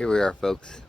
Here we are, folks.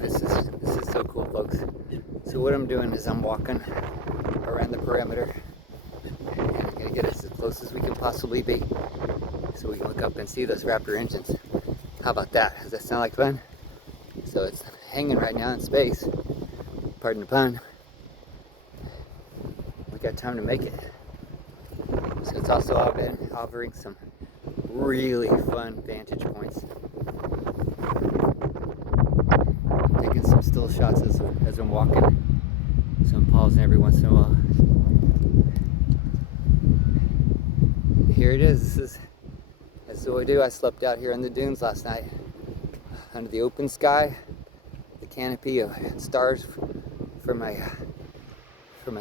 This is so cool, folks. So what I'm doing is I'm walking around the perimeter, and I'm gonna get us as close as we can possibly be, so we can look up and see those Raptor engines. How about that? Does that sound like fun? So it's hanging right now in space. Pardon the pun. We got time to make it. So it's also offering some really fun vantage points. Taking some still shots as I'm walking. So I'm pausing every once in a while. Here it is. That's what I do. I slept out here in the dunes last night, under the open sky, the canopy of stars for my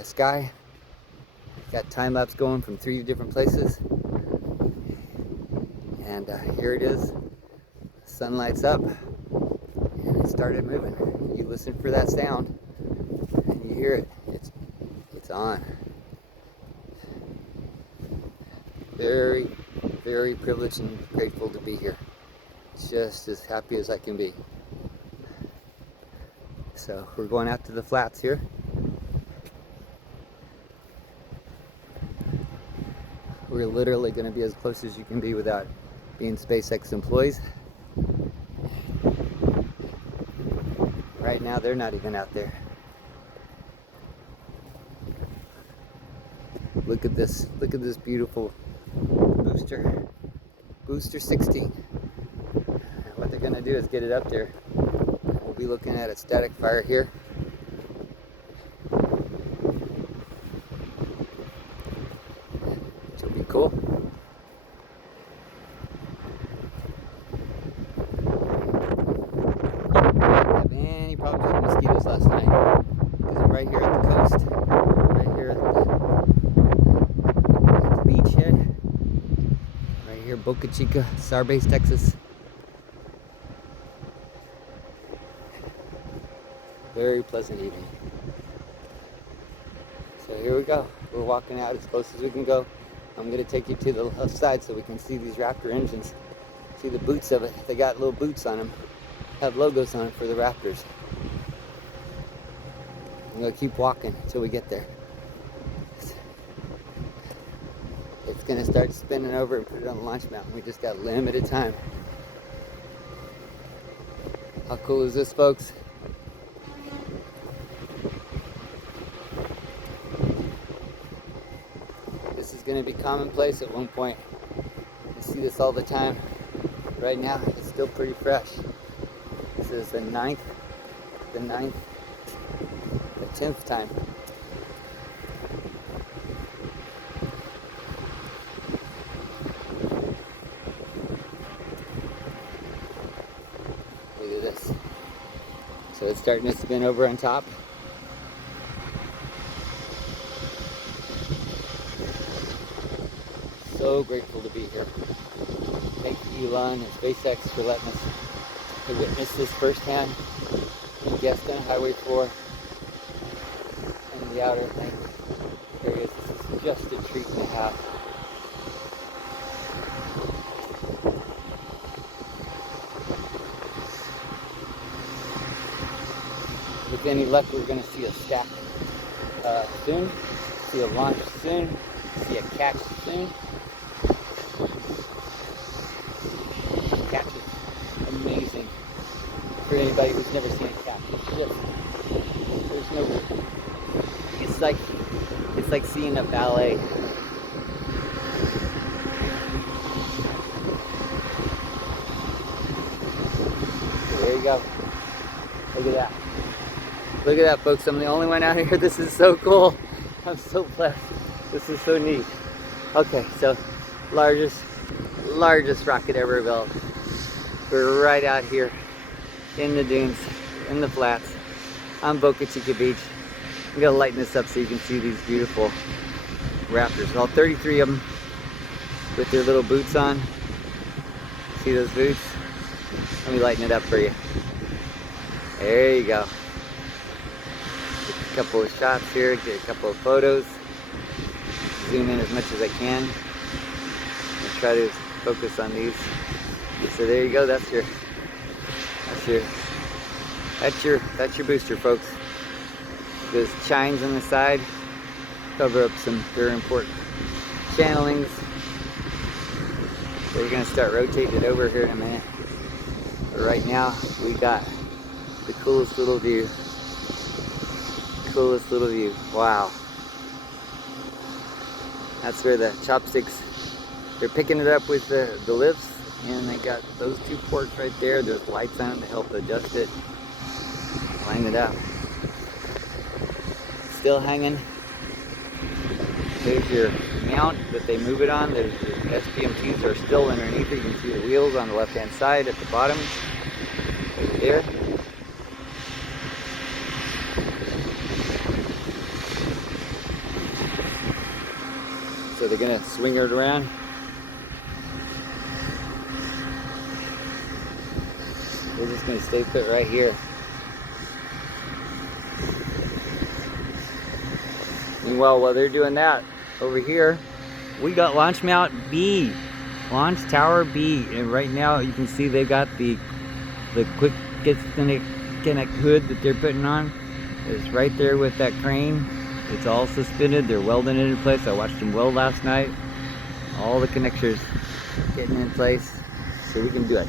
sky. Got time lapse going from 3 different places, and here it is. The sun lights up, and it started moving. You listen for that sound, and you hear it. It's on. Very, very privileged and grateful to be here. Just as happy as I can be. So we're going out to the flats here. We're literally going to be as close as you can be without being SpaceX employees. Right now they're not even out there. Look at this beautiful Booster 16. What they're going to do is get it up there. We'll be looking at a static fire here. Which will be cool. Didn't have any problems with mosquitoes last night, because I'm right here at the coast, right here at the beachhead, right here, Boca Chica, Starbase, Texas. Very pleasant evening. So here we go. We're walking out as close as we can go. I'm going to take you to the left side so we can see these Raptor engines. See the boots of it. They got little boots on them. Have logos on it for the Raptors. I'm going to keep walking until we get there. It's going to start spinning over and put it on the launch mount. We just got limited time. How cool is this, folks? This is going to be commonplace at one point. You see this all the time. Right now, it's still pretty fresh. This is the 10th time. Look at this. So it's starting to spin over on top. So grateful to be here. Thank you, Elon and SpaceX, for letting us to witness this firsthand in Gaston Highway 4 and the outer lane areas. This is just a treat and a half. With any luck, we're going to see a stack soon, see a launch soon, see a catch soon. Catch is amazing for anybody who's never seen a catch. It's just, there's no, it's like seeing a ballet. There you go. Look at that. Look at that, folks. I'm the only one out here. This is so cool. I'm so blessed. This is so neat. Okay, so largest rocket ever built. We're right out here in the dunes, in the flats, on Boca Chica Beach. I'm gonna lighten this up so you can see these beautiful Raptors. All 33 of them with their little boots on. See those boots? Let me lighten it up for you. There you go. Get a couple of shots here, get a couple of photos. Zoom in as much as I can. I'll try to focus on these. So there you go, that's your That's your booster, folks. Those chines on the side cover up some very important channelings. So we're gonna start rotating it over here in a minute. But right now, we got the coolest little view. Coolest little view. Wow. That's where the chopsticks, they're picking it up with the lifts, and they got those two ports right there. There's lights on it to help adjust it, line it up. Still hanging. There's your mount that they move it on. There's the SPMTs are still underneath it. You can see the wheels on the left-hand side at the bottom, right there. So they're gonna swing it around. We're just gonna stay put right here. Meanwhile, while they're doing that, over here, we got Launch Mount B, Launch Tower B, and right now you can see they got the quick disconnect hood that they're putting on. It's right there with that crane. It's all suspended. They're welding it in place. I watched them weld last night. All the connectors getting in place, so we can do a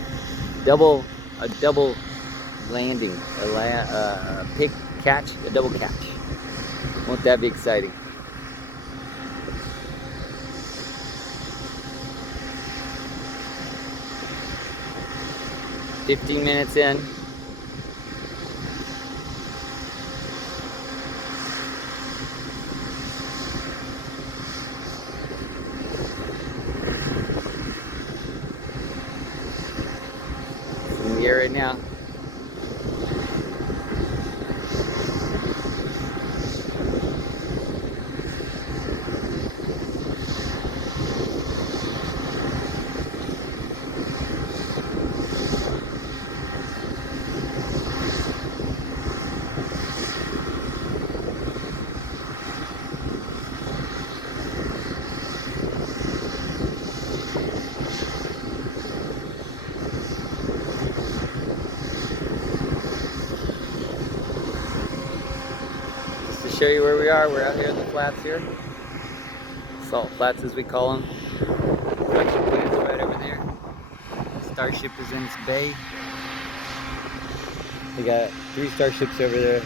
double landing, a pick catch, a double catch. Won't that be exciting? "15 minutes in." It's in the air right now. Show you where we are. We're out here in the flats here. Salt Flats, as we call them. Production plant's right over there. Starship is in its bay. We got 3 starships over there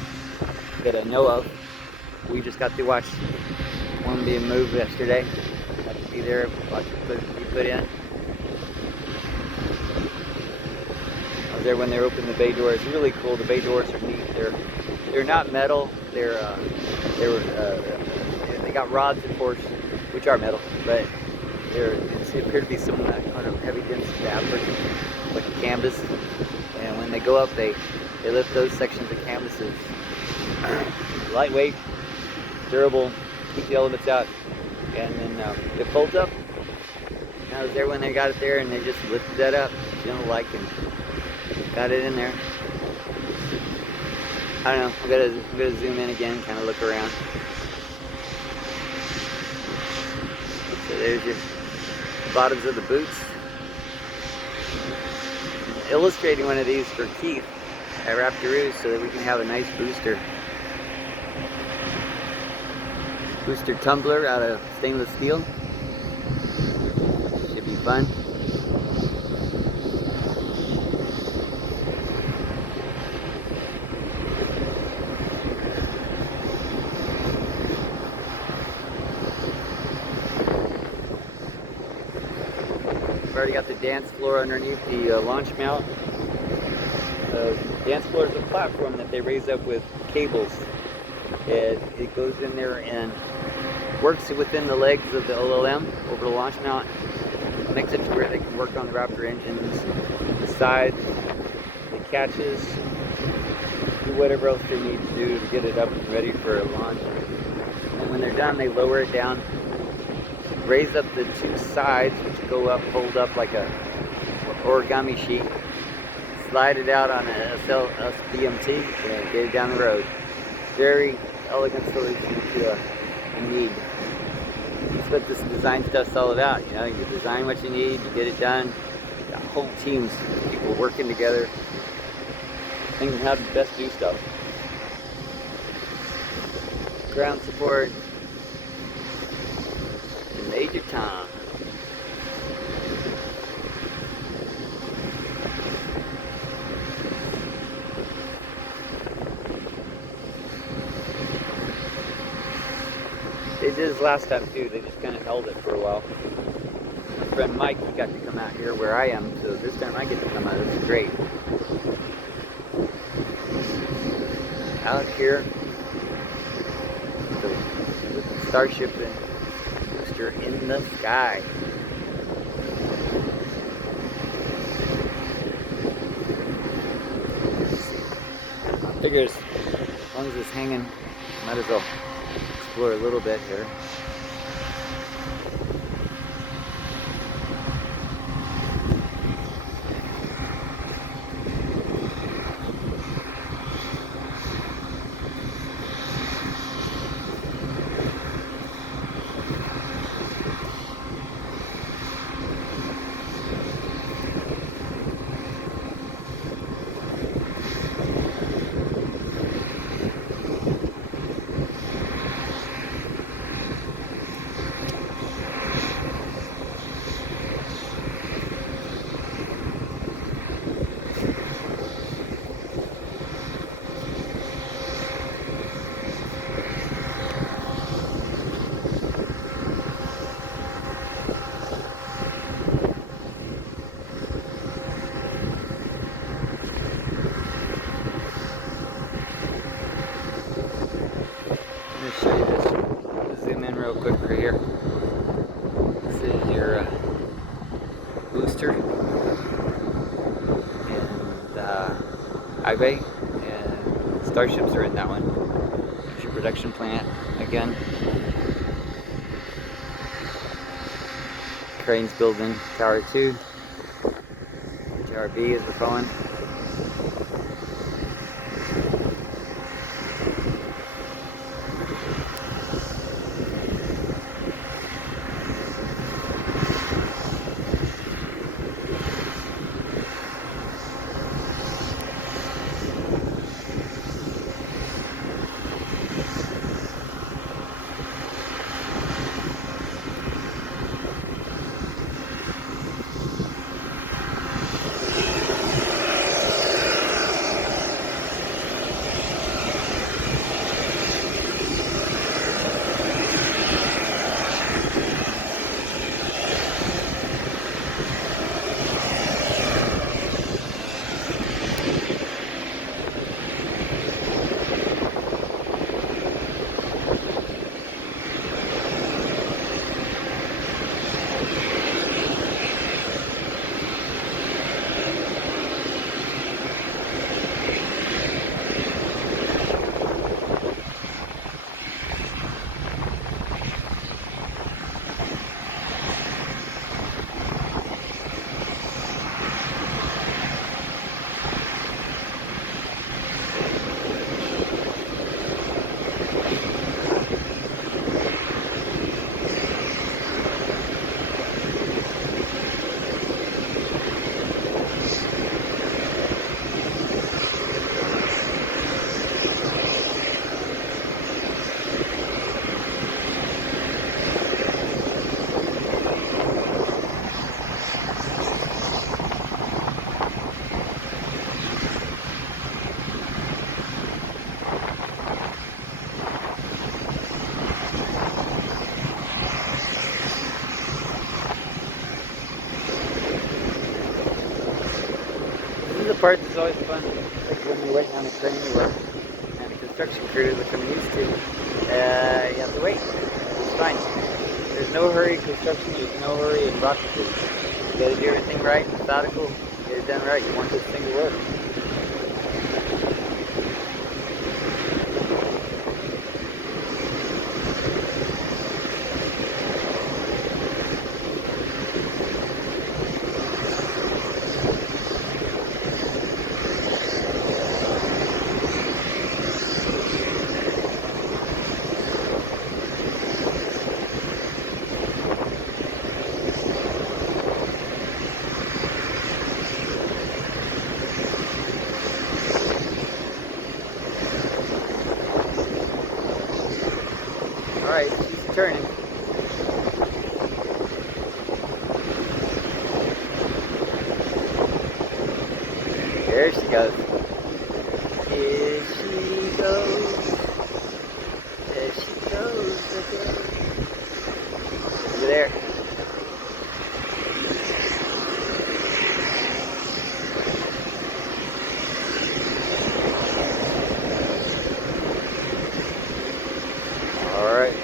that I know of. We just got to watch one being moved yesterday. Got to be there, watch it be put in. I was there when they opened the bay doors. It's really cool. The bay doors are neat. They're not metal. They got rods, of course, which are metal, but they appear to be some kind of heavy dense fabric, like a canvas. And when they go up, they lift those sections of canvases. Lightweight, durable, keep the elements out, and then it folds up. And I was there when they got it there, and they just lifted that up, like, and got it in there. I don't know, I'm gonna zoom in again, kind of look around. So there's your bottoms of the boots. Illustrating one of these for Keith at Raptoroo so that we can have a nice booster tumbler out of stainless steel. Should be fun. We've already got the dance floor underneath the launch mount. The dance floor is a platform that they raise up with cables. It goes in there and works within the legs of the OLM over the launch mount. Makes it to where they can work on the Raptor engines, the sides, the catches, do whatever else they need to do to get it up and ready for a launch. And when they're done, they lower it down, raise up the 2 sides, which go up, fold up like a origami sheet, slide it out on a SPMT, and get it down the road. Very elegant solution to a need. That's what this design stuff's all about. You know, you design what you need, you get it done. You got whole teams of people working together. thinking how to best do stuff. Ground support, the Major Tom. They did this last time too, they just kind of held it for a while. My friend Mike, he got to come out here where I am, so this time I get to come out, this is great. Out here with the Starship and booster in the sky. Figures, as long as it's hanging, might as well explore a little bit here. Show you this. Zoom in real quick right here. This is your booster and high bay, and Starships are in that one. There's your production plant again. Cranes building Tower 2. Tower B as we're calling. This is the part that's always fun, like when you're waiting on a crane or and a construction crew, which I'm used to. You have to wait. It's fine. There's no hurry in construction, there's no hurry in rocketry. You gotta do everything right, methodical, get it done right. You want this thing to work. turning. There she goes. Here she goes. There she goes again. Over there. All right.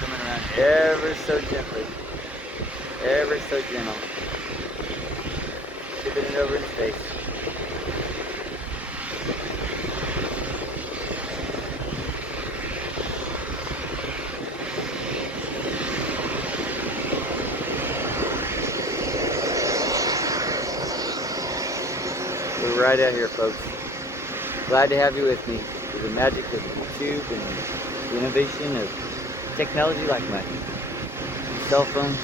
Coming around ever so gently, ever so gentle. Tipping it over in space. We're right out here, folks. Glad to have you with me through the magic of YouTube and the innovation of technology like my cell phone.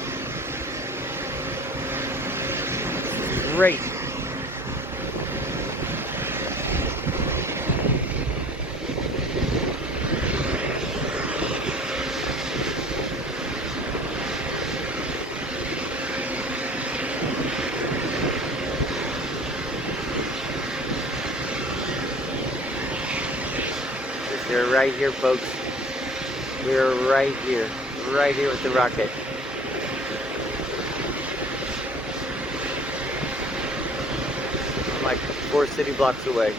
Great. We're right here, folks. We're right here with the rocket. I'm like 4 city blocks away.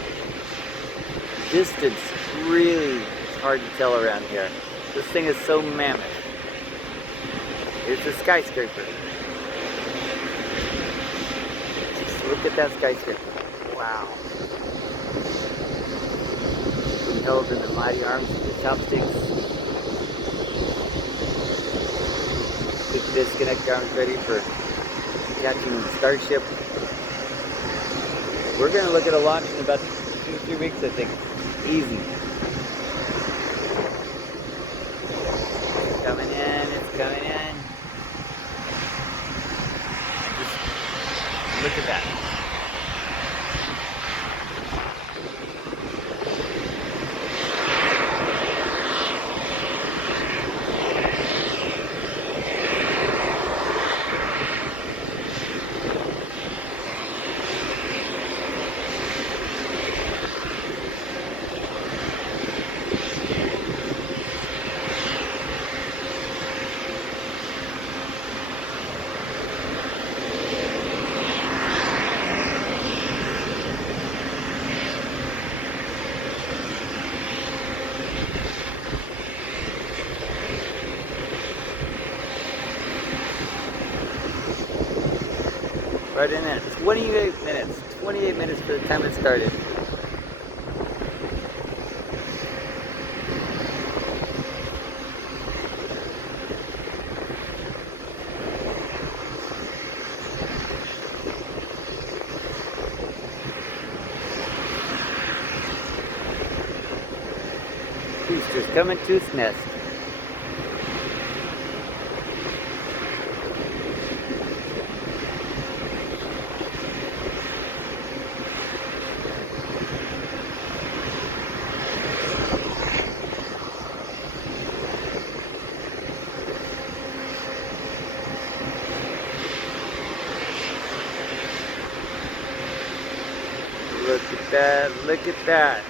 Distance really is hard to tell around here. This thing is so mammoth. It's a skyscraper. Just look at that skyscraper. Wow. Being held in the mighty arms of the chopsticks. Keep the disconnect arms ready for attaching the Starship. We're going to look at a launch in about 2 to 3 weeks, I think. Easy. It's coming in, it's coming in. Just look at that. Right in at 28 minutes. 28 minutes for the time it started. is coming to its nest. Look at that, look at that.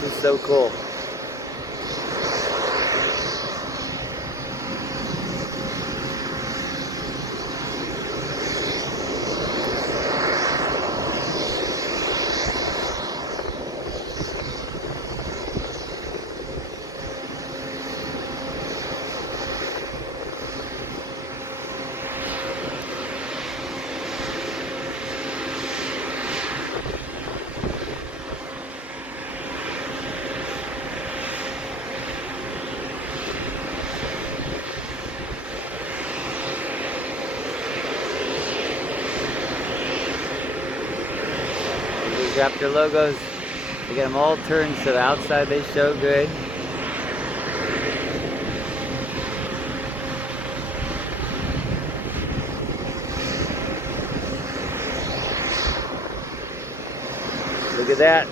This is so cool. These Raptor logos, they get them all turned so the outside they show good. Look at that.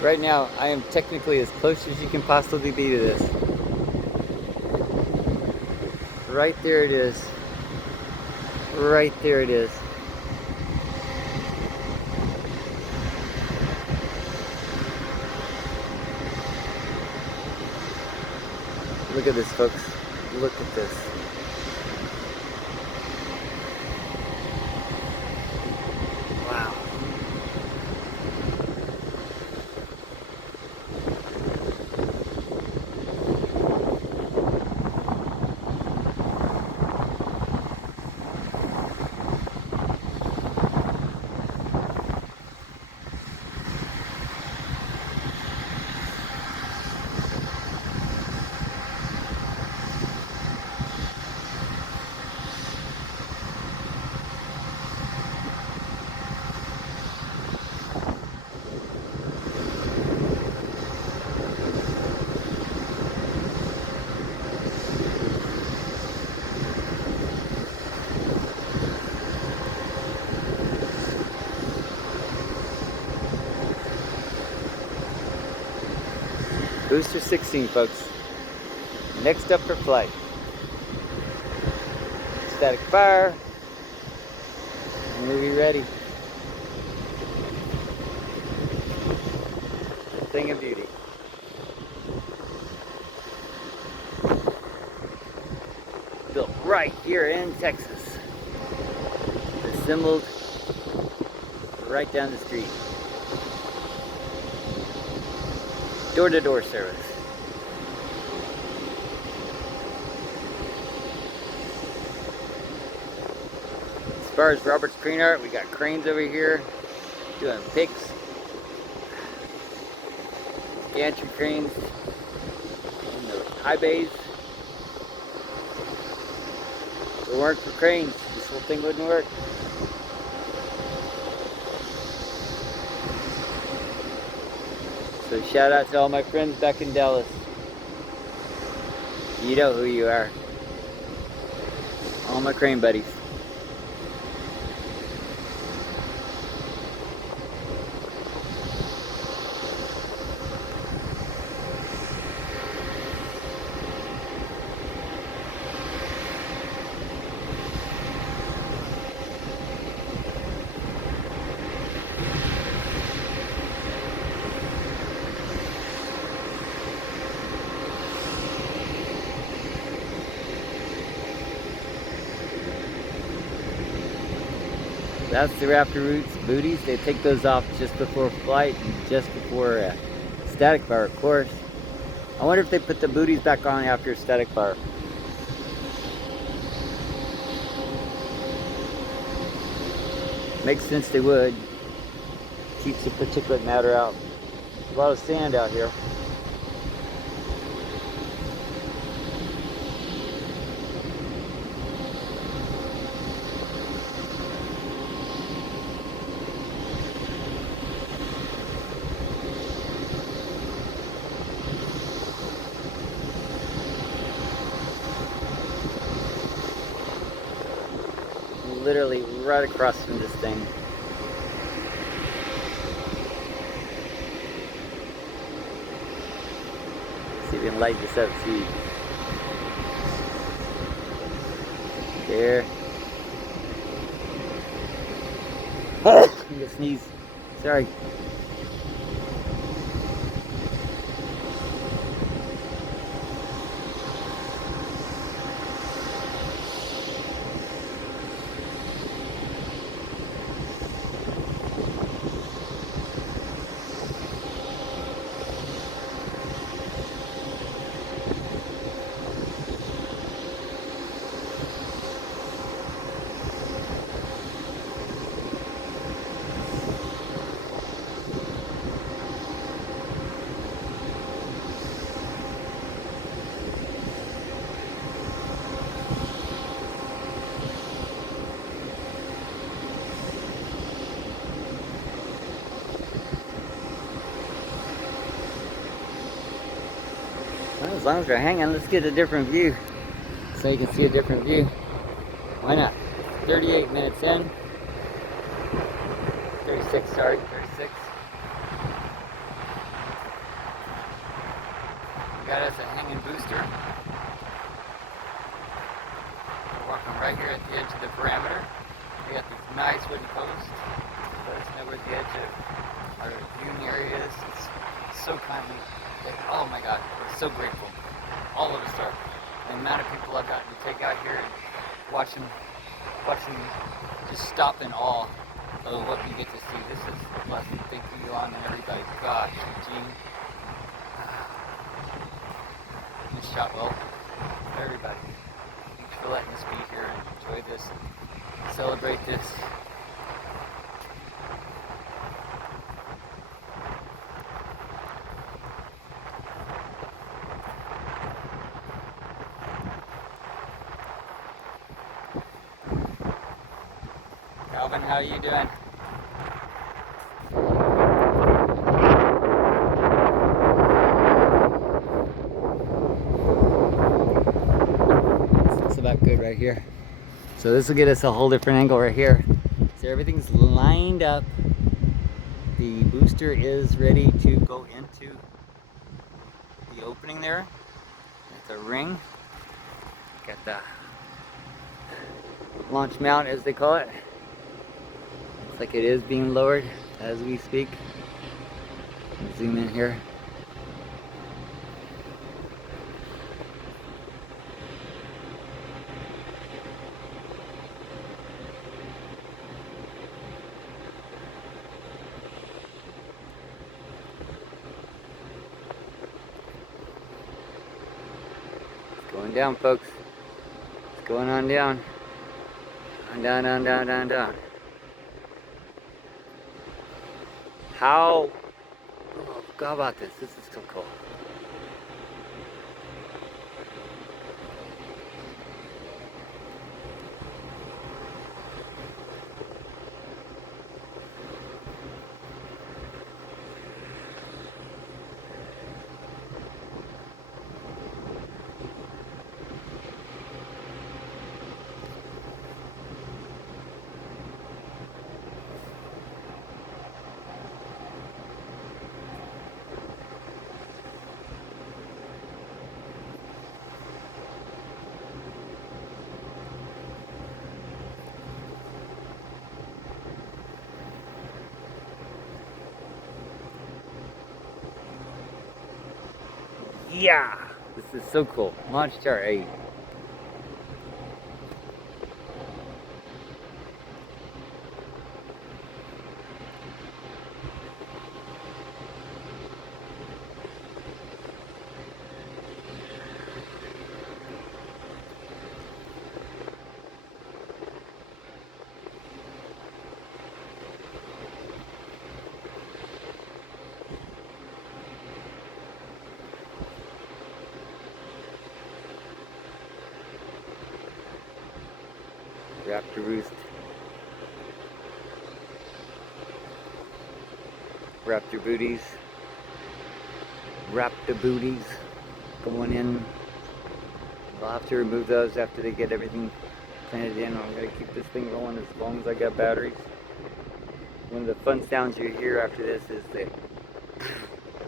Right now, I am technically as close as you can possibly be to this. Right there it is. Right there it is. Look at this, folks. Look at this. Wow. Booster 16, folks. Next up for flight. Static fire. And we'll be ready. A thing of beauty. Built right here in Texas. Assembled right down the street. Door-to-door service. As far as Robert's Crane Art, we got cranes over here doing picks, gantry cranes in the high bays. If it weren't for cranes, this whole thing wouldn't work. So shout out to all my friends back in Dallas. You know who you are. All my crane buddies. That's the Raptor Roots booties. They take those off just before flight and just before static fire, of course. I wonder if they put the booties back on after static fire. Makes sense they would. Keeps the particulate matter out. A lot of sand out here. Literally right across from this thing. See if we can light this up, see. There. I'm gonna sneeze. Sorry. Well, as long as we're hanging, let's get a different view so you can see a different view. Why not? 38 minutes in. 36, sorry, 36. We got us a hanging booster. We're walking right here at the edge of the parameter. We got these nice wooden posts. Let us know where the edge of our viewing area is. It's so kindly. Oh my God, we're so grateful. All of us are. The amount of people I've gotten to take out here and watch them just stop in awe of what we get to see. This is a blessing. Thank you, Elon, and everybody. Gosh, Gene. You shot well. Everybody. Thanks for letting us be here and enjoy this and celebrate this. Calvin, how are you doing? This looks about good right here. So this will get us a whole different angle right here. So everything's lined up. The booster is ready to go into the opening there. That's a ring. Got the launch mount, as they call it. Looks like it is being lowered as we speak. Zoom in here. It's going down, folks. It's going on down. Down, down, down, down, down. How about this? This is so cool. Yeah, this is so cool. Launch Star 8. Raptor Roost. Raptor Booties. Raptor Booties going in. I'll have to remove those after they get everything planted in. I'm going to keep this thing rolling as long as I got batteries. One of the fun sounds you hear after this is the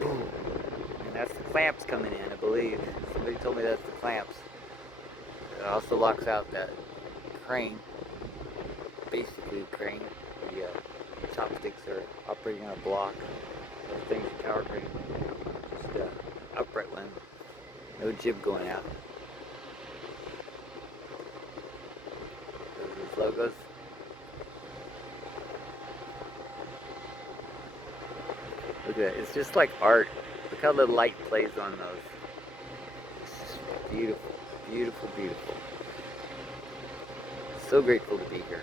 boom. And that's the clamps coming in, I believe. Somebody told me that's the clamps. It also locks out that crane. Basically the crane. The chopsticks are operating on a block. Those things are tower crane. Just upright one. No jib going out. Those are logos. Look at that. It's just like art. Look how the light plays on those. It's just beautiful. Beautiful, beautiful. So grateful to be here.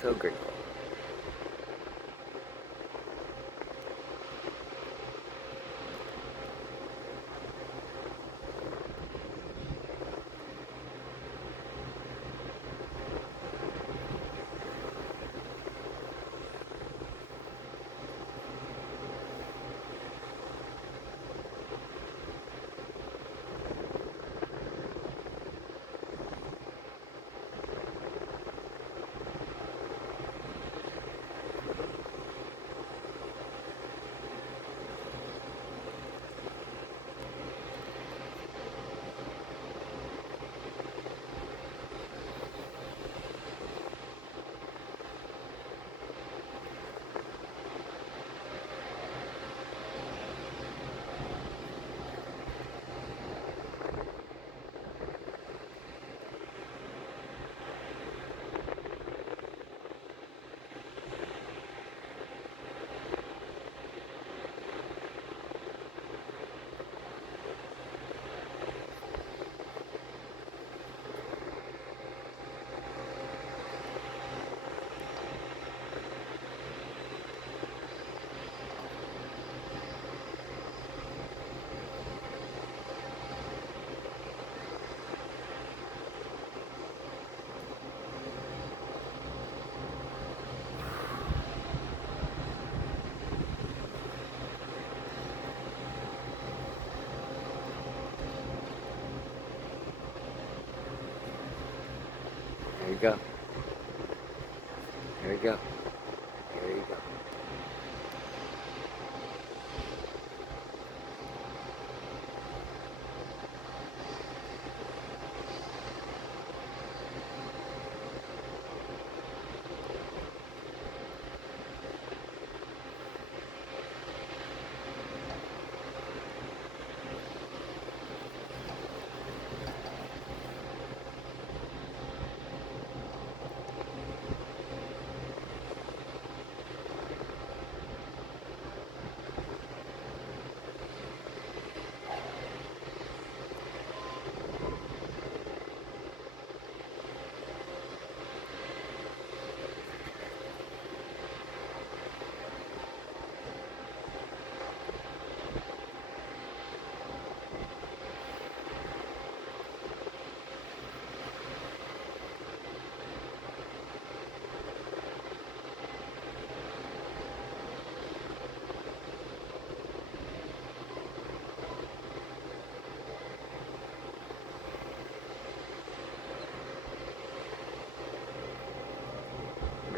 So grateful. There you go. There you go. There you go.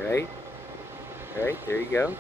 Right? Right, there you go.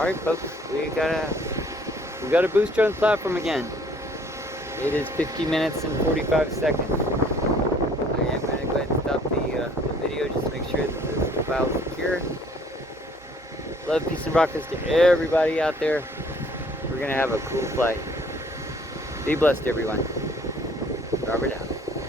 Alright folks, we got a booster on the platform again. It is 50 minutes and 45 seconds. Okay, I'm gonna go ahead and stop the video just to make sure that this file is secure. Love, peace, and rockets to everybody out there. We're gonna have a cool flight. Be blessed, everyone. Robert out.